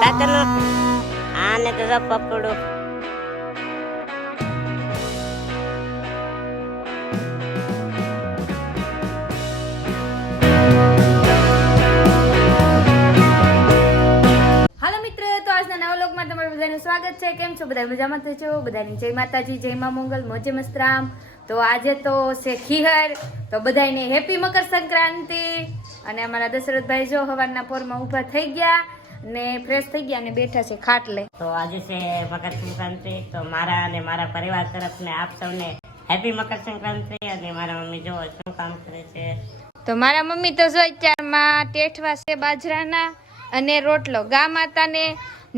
કાતરનો આને તો પકડું. બધાનું સ્વાગત છે. કેમ છો બધા? મજામાં છો? બધાની જય માતાજી, જય મા મંગલ, મોજે મસ્તરામ. તો આજે તો છે ખીહર, તો બધાને હેપી મકર સંક્રાંતિ. અને અમારા દશરથભાઈ જો હવારના પોરમાં ઊભા થઈ ગયા ને ફ્રેશ થઈ ગયા અને બેઠા છે ખાટલે. તો આજે છે મકર સંક્રાંતિ, તો મારા અને મારા પરિવાર તરફને આપ સૌને હેપી મકર સંક્રાંતિ. અને મારા મમ્મી જો શું કામ કરે છે? તો મારા મમ્મી તો જો અત્યારમાં ટેઠવા છે બાજરાના અને રોટલો. ગા માતાને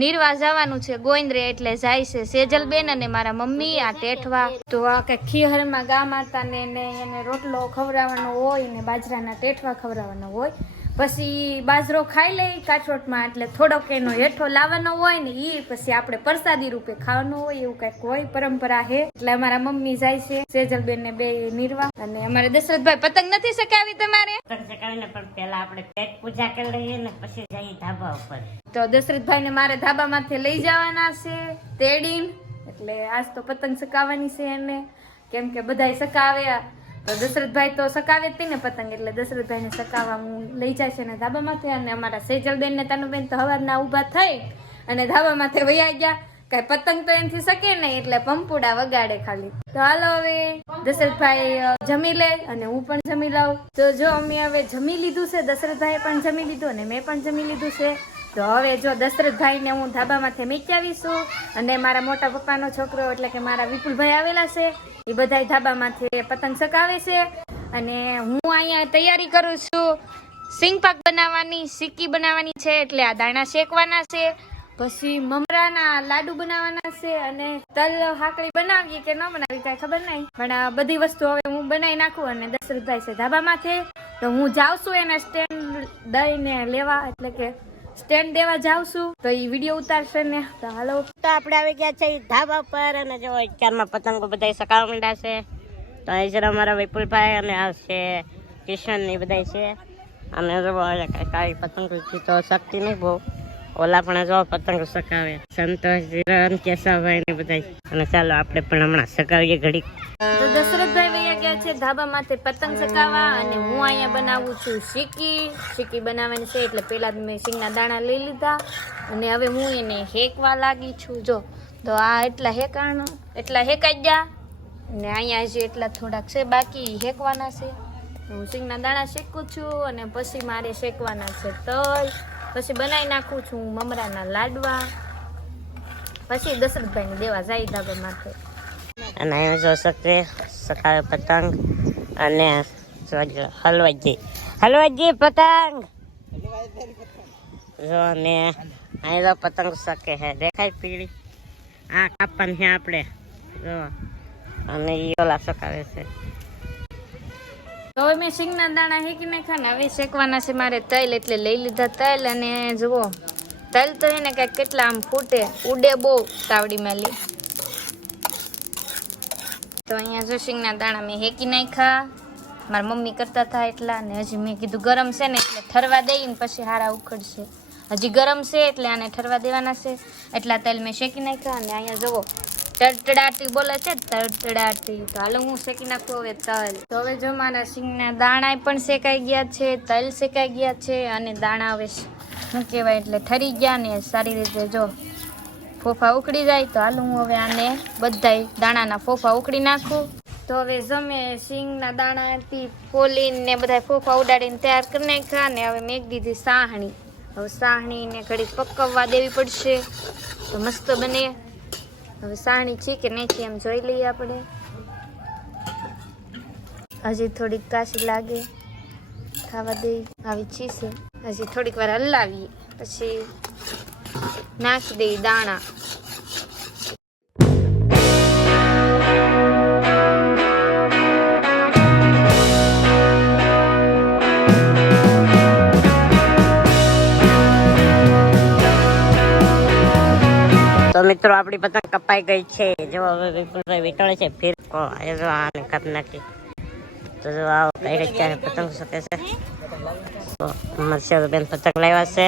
નિર્વા જવાનું છે ગોઈન્દ્રે, એટલે જાય છે સેજલબેન અને મારા મમ્મી આ ટેઠવા. તો આ કે ખીહરમાં ગા માતાને એને રોટલો ખવડાવવાનો હોય ને બાજરાના ટેઠવા ખવડાવવાનો હોય. પછી બાજરો ખાઈ લઈ કાઠોટમાં, એટલે થોડોક એનો હેઠો લાવવાનો હોય ને એ પછી આપણે પ્રસાદી રૂપે ખાવાનો હોય, એવું કઈક હોય પરંપરા છે. એટલે અમારા મમ્મી જાય છે સેજલબેન ને બે નિર્વા. અને અમારે દશરથભાઈ પતંગ નથી સકાવી તમારે? પતંગ સકાવીને પણ પહેલા આપણે પેટ પૂજા કરી લઈએ ને પછી જઈએ ધાબા ઉપર. તો દશરથભાઈ ને મારે ધાબા માંથી લઈ જવાના છે તેડીન, એટલે આજ તો પતંગ સકાવવાની છે એને, કેમ કે બધાય સકાવ્યા. તો દશરથભાઈ તો સકાવે જ ને પતંગ, એટલે દશરથભાઈ ને સકાવવા હું લઈ જાય છે ને ધાબા માથે. અને અમારા સેજલબેન ને તનુબેન તો હવારના ઉભા થઈ અને ધાબા માથે વયા ગયા. કઈ પતંગ તો એનાથી શકે નહીં, એટલે પંપુડા વગાડે ખાલી. તો હાલો હવે દશરથભાઈ જમી લે અને હું પણ જમી લઉં. તો જો અમે હવે જમી લીધું છે, દશરથભાઈ પણ જમી લીધું અને મેં પણ જમી લીધું છે. તો હવે જો દશરથભાઈ ને હું ધાબા માથે મૂકી આવીશું, અને મારા મોટા પપ્પાનો છોકરો એટલે કે મારા વિપુલભાઈ આવેલા છે, એ બધા ધાબા માથે પતંગ સકાવે છે. અને હું અહીંયા તૈયારી કરું છું સિંગપાક બનાવવાની, સિક્કી બનાવવાની છે, એટલે આ દાણા શેકવાના છે. પછી મમરાના લાડુ બનાવવાના છે, અને તલ હાકડી બનાવીએ કે ન બનાવી કઈ ખબર નહીં, પણ આ બધી વસ્તુ હવે હું બનાવી નાખું. અને દશરથભાઈ છે ધાબા માથે, તો હું જાઉં છું એને સ્ટેન્ડ દઈને લેવા, એટલે કે સ્ટેન્ડ દેવા જાઉં છું. તો એ વિડીયો ઉતારશે ને. તો હાલો, તો આપણે આવી ગયા છે ધાબા પર, અને જો અત્યારમાં પતંગો બધા સકાવા માંડ્યા છે. તો અહીં જરા અમારા વિપુલભાઈ અને આ છે કિશન એ બધા છે. અને જો કાંઈ પતંગ તો શકતી નહીં બહુ, ઓલા પણ જો પતંગ સકાવે, સંતોષ જીરન કેશવભાઈ ને બધા. અને ચાલો આપણે પણ હમણાં સકાવીએ ઘડી. તો દશરથભાઈ વૈયા ગયા છે ધાબા માથે પતંગ સકાવા, અને હું અહીંયા બનાવું છું સિક્કી બનાવવાની છે. એટલે પેલા મેં સિંગના દાણા લઈ લીધા અને હવે હું એને હેકવા લાગી છું. જો તો આ એટલા હેકાઈ ગયા, અને અહીંયા હજી એટલા થોડાક છે બાકી હેકવાના છે. હું સિંગના દાણા શેકું છું, અને પછી મારે શેકવાના છે તલ. પછી બનાવી નાખું છું મમરાના લાડવા. પછી દશરથભાઈને દેવા જાય ધાબા માથે. અને અહીંયા જો સકાવે પતંગ. અને હલવાજી પતંગ જો, ને અહીંયા જો પતંગ શકે છે, દેખાય પીળી. આ કાપવાની છે આપણે જો, અને એ ઓલા સકાવે છે. તો હવે મેં સિંગના દાણા હેકી નાખ્યા ને હવે શેકવાના છે મારે તલ, એટલે લઈ લીધા તલ. અને જુઓ તલ તો એને કઈક કેટલા આમ ફૂટે, ઉડે બહુ તાવડીમાં લે. તો અહીંયા જો સિંગના દાણા મેં હેકી નાખ્યા, મારા મમ્મી કરતા હતા એટલા. અને હજી મેં કીધું ગરમ છે ને એટલે ઠરવા દઈને પછી હારા ઉખડશે. હજી ગરમ છે એટલે આને ઠરવા દેવાના છે. એટલા તલ મેં શેકી નાખ્યા. અને અહીંયા જુઓ તડતડાટી બોલે છે, તડતડાટી. તો હાલો હું શેકી નાખું હવે તલ. તો હવે જો મારા સિંગના દાણા પણ શેકાઈ ગયા છે, તલ શેકાઈ ગયા છે, અને દાણા હવે શું કહેવાય એટલે ઠરી ગયા ને સારી રીતે જો ફોફા ઉખડી જાય. તો હાલ હું હવે આને બધાય દાણાના ફોફા ઉખડી નાખું. તો હવે જમે સિંગના દાણાથી ફોલીને બધા ફોફા ઉડાડીને તૈયાર કરી નાખ્યા. ને હવે મેં દીધી સાહણી. હવે સાહણીને ઘડી પકવવા દેવી પડશે તો મસ્ત બને. હવે સાહણી છે કે નહીં છે એમ જોઈ લઈએ આપણે. હજી થોડીક કાશી લાગે, ખાવા દે આવી છે. હજી થોડીક વાર હલાવીએ પછી નાખી દઈ દાણા. તો મિત્રો આપણી પતંગ કપાઈ ગઈ છે. જો હવે વિપુલભાઈ વીટળે છે ફિરકો, આને કાપી નાખી. તો જો આવો કઈ રીતે પતંગ શકે છે. તો અમારે બેન પતંગ લાવ્યા છે.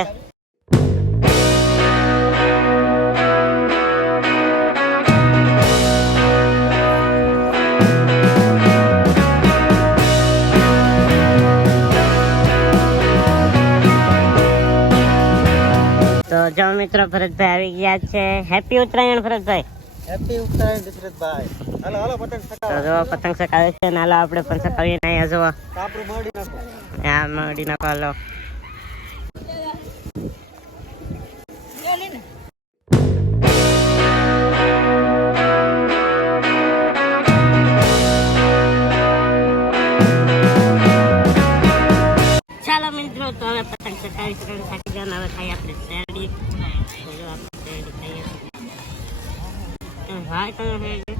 તો જો મિત્રો ભરતભાઈ આવી ગયા છે. હેપી ઉત્તરાયણ ભરતભાઈ. હેપી ઉત્તરાયણ દશરથભાઈ. હાલો હાલો પતંગ તો ચગાવો. જો પતંગ ચગાવે છે ને હાલો આપણે પણ ચગાવીએ ને અહીંયા જો કાપડું મોડી નાખો. હા મળી નાખો હાલો. ચાલો મિત્રો તો હવે પતંગ ચગાવી ચગાવી થાકી ગયા ને હવે ખાઈએ આપણે શેરડી. તો જો આપણે શેરડી ખાઈએ. હા તમે શેરડી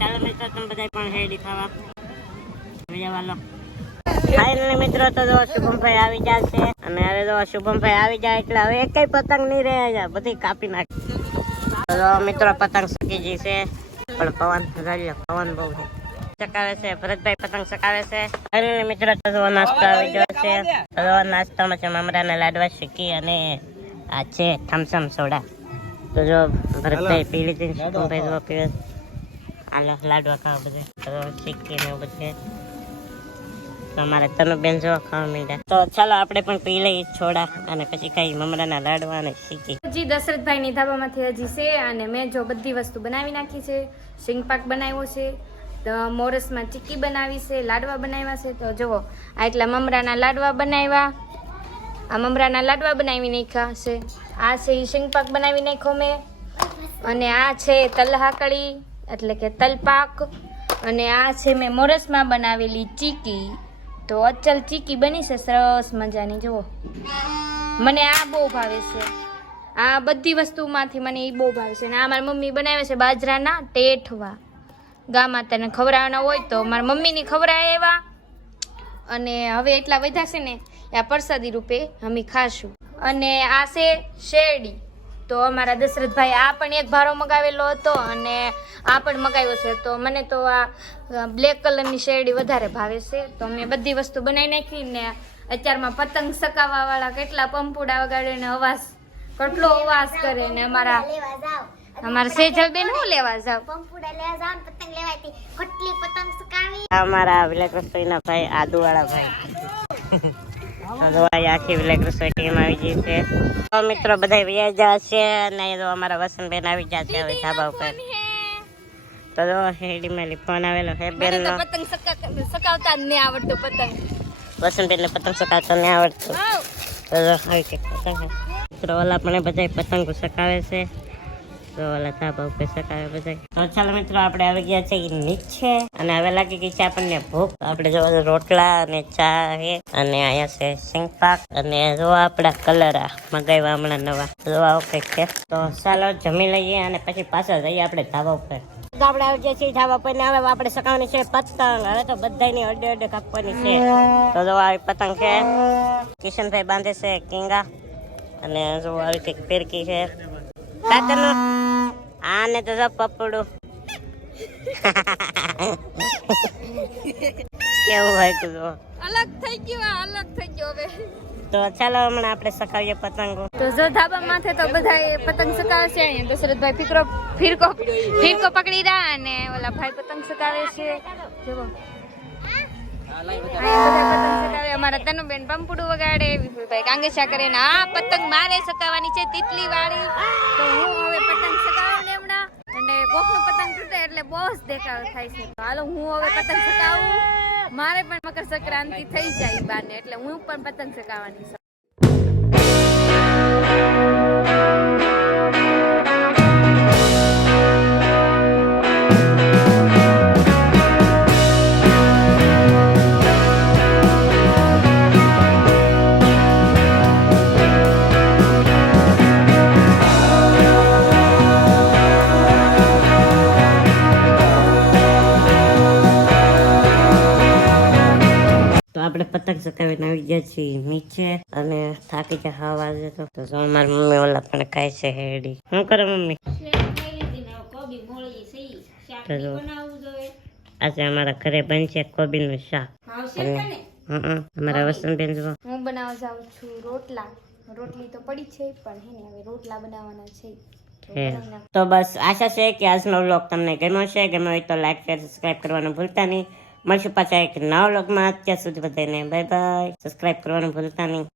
ચાલો મિત્રો તમે બધા પણ શેરડી ખાવા વાલો. ફાઇનલી મિત્રો તો જો શુભમભાઈ આવી જાય છે અને હવે જો શુભમભાઈ આવી જાય એટલે હવે એકય પતંગ નહીં રહે જાય, બધી કાપી નાખી. તો જો મિત્રો પતંગ સકી ગઈ છે પણ પવન બહુ છે. ચકાવે છે ભરતભાઈ પતંગ ચકાવે છે. ફાઇનલી મિત્રો તો જો નાસ્તો આવી ગયો છે. તો જો નાસ્તામાં છે મમરાના લાડવા શીખી અને આ છે થમ્સઅપ સોડા. તો જો ભરતભાઈ પી લીધી, શુભમભાઈ જો પીવે. હાલો લાડવા ખાવા બધે તો શીખી ને બધે અમારે તનુ બેન જો ખાવા માંડ્યા. તો ચાલો આપણે પણ પી લઈએ છોડા અને પછી ખાઈ મમરાના લાડવા અને શીખી. હજી દશરથભાઈની ધાબામાંથી હજી છે અને મેં જો બધી વસ્તુ બનાવી નાખી છે. સિંગપાક બનાવ્યો છે, તો મોરસમાં ચીક્કી બનાવી છે, લાડવા બનાવ્યા છે. તો જુઓ આ એટલા મમરાના લાડવા બનાવ્યા, આ મમરાના લાડવા બનાવી નાખ્યા છે. આ છે એ સિંગપાક બનાવી નાખ્યો મેં અને આ છે તલહાકડી એટલે કે તલપાક અને આ છે મેં મોરસમાં બનાવેલી ચીકી. તો અચલ ચીકી બની છે સરસ મજાની. જુઓ મને આ બહુ ભાવે છે, આ બધી વસ્તુમાંથી મને એ બહુ ભાવે છે. અને આ મારી મમ્મી બનાવે છે બાજરાના ટેઠવા. ગામાં તને ખવડાવવાના હોય તો મારી મમ્મીની ખવડાવે એવા. અને હવે એટલા વધ્યા છે ને આ પ્રસાદી રૂપે અમે ખાશું. અને આ છે શેરડી. તો અમારા દશરથભાઈ આ પણ એક ભારો મગાવેલો હતો અને આ પણ મગાવ્યો છે. તો મને તો આ બ્લેક કલરની શેરડી વધારે ભાવે છે. તો મેં બધી વસ્તુ બનાવી નાખી ને અત્યારમાં પતંગ સકાવવા વાળા કેટલા પંપુડા વગાડે ને અવાજ કેટલો અવાજ કરે ને અમારા સેજલબેન હું લેવા જાવ અમારા વિલેજ રસોઈના ભાઈ આદુવાળા ભાઈ આખી વિલેજ રસોઈ ટીમ આવી ગઈ છે. તો મિત્રો બધા વ્યાજ છે અને તો અમારા વસંતબેન આવી ગયા છે હવે ધાબા ઉપર. તો જો હેડીમાં ફોન આવેલો હે બેન નો. પતંગ સકાવતા નહીં આવડતું પતંગ. વસંતબેન ને પતંગ સકાવતા નહીં આવડતું. તો જો આવી કે પતંગ મિત્રો ઓલા પણ બધા પતંગો સકાવે છે. તો ઓલા ધાબા ઉપર સકાવે બધા. તો ચાલો મિત્રો આપણે આવી ગયા છે નીચે અને હવે લાગી ગઈ છે આપણને ભૂખ. આપણે જો રોટલા અને ચા છે અને અહીંયા છે સિંગપાક અને જો આપણા કલરા મગાવ્યા હમણાં નવા. જો આવું કંઈક છે. તો ચાલો જમી લઈએ અને પછી પાછા જઈએ આપણે ધાબા ઉપર. આપણે આવી ગયા છીએ ધાબા પર ને હવે આપણે સકાવવાની છે પતંગ. હવે તો બધાની અડે અડે કાપવાની છે. તો જો આવી પતંગ છે કિશનભાઈ બાંધે છે કિંગા અને જો આવી કંઈક ફિરકી છે કાતરનો. આને તો જો પપડું કેવું હોય તું અલગ થઈ ગયું હવે. તો ચાલો હમણાં આપણે સકાવીએ પતંગો. તો જો ધાબા માથે તો બધા પતંગ સકાવે છે. અહીંયા દશરથભાઈ ફિરકો પકડી રહ્યા અને ઓલા ભાઈ પતંગ સકાવે છે. જુઓ અહીંયા બધા પતંગ સકાવે. અમારા તનુબેન પંપુડું વગાડે, વિપુલભાઈ કાંગેશા કરે ને આ પતંગ મારે સકાવવાની છે તીતલી વાળી. તો હું હવે પતંગ સકાવું ને હમણાં અને કોકનું પતંગ તૂટે એટલે બહુ જ દેખાવ થાય છે. તો હાલો હું હવે પતંગ સકાવું. મારે પણ મકર સંક્રાંતિ થઈ જાય બાને એટલે હું પણ પતંગ સકાવવાની છું. આપણે પતંગ સકાવીને આવી ગયા છીએ નીચે અને થાકી ગયા ખાવા આજે. તો મારી મમ્મી ઓલા પણ ખાય છે હેડી. શું કરે મમ્મી? આજે અમારા ઘરે બનશે કોબીનું શાક. અમારા વસંતબેન જો હું બનાવવા જાઉં છું રોટલા. રોટલી તો પડી છે પણ હે ને હવે રોટલા બનાવવાના છે. તો બસ આશા છે કે આજનો વ્લોગ તમને ગમ્યો છે. ગમ્યો હોય તો લાઈક શેર સબસ્ક્રાઈબ કરવાનું ભૂલતા નહીં. મળશું પાછા એક નવા વ્લોગમાં. અત્યાર સુધી બધાને બાય બાય. સબસ્ક્રાઇબ કરવાનું ભૂલતા નહીં.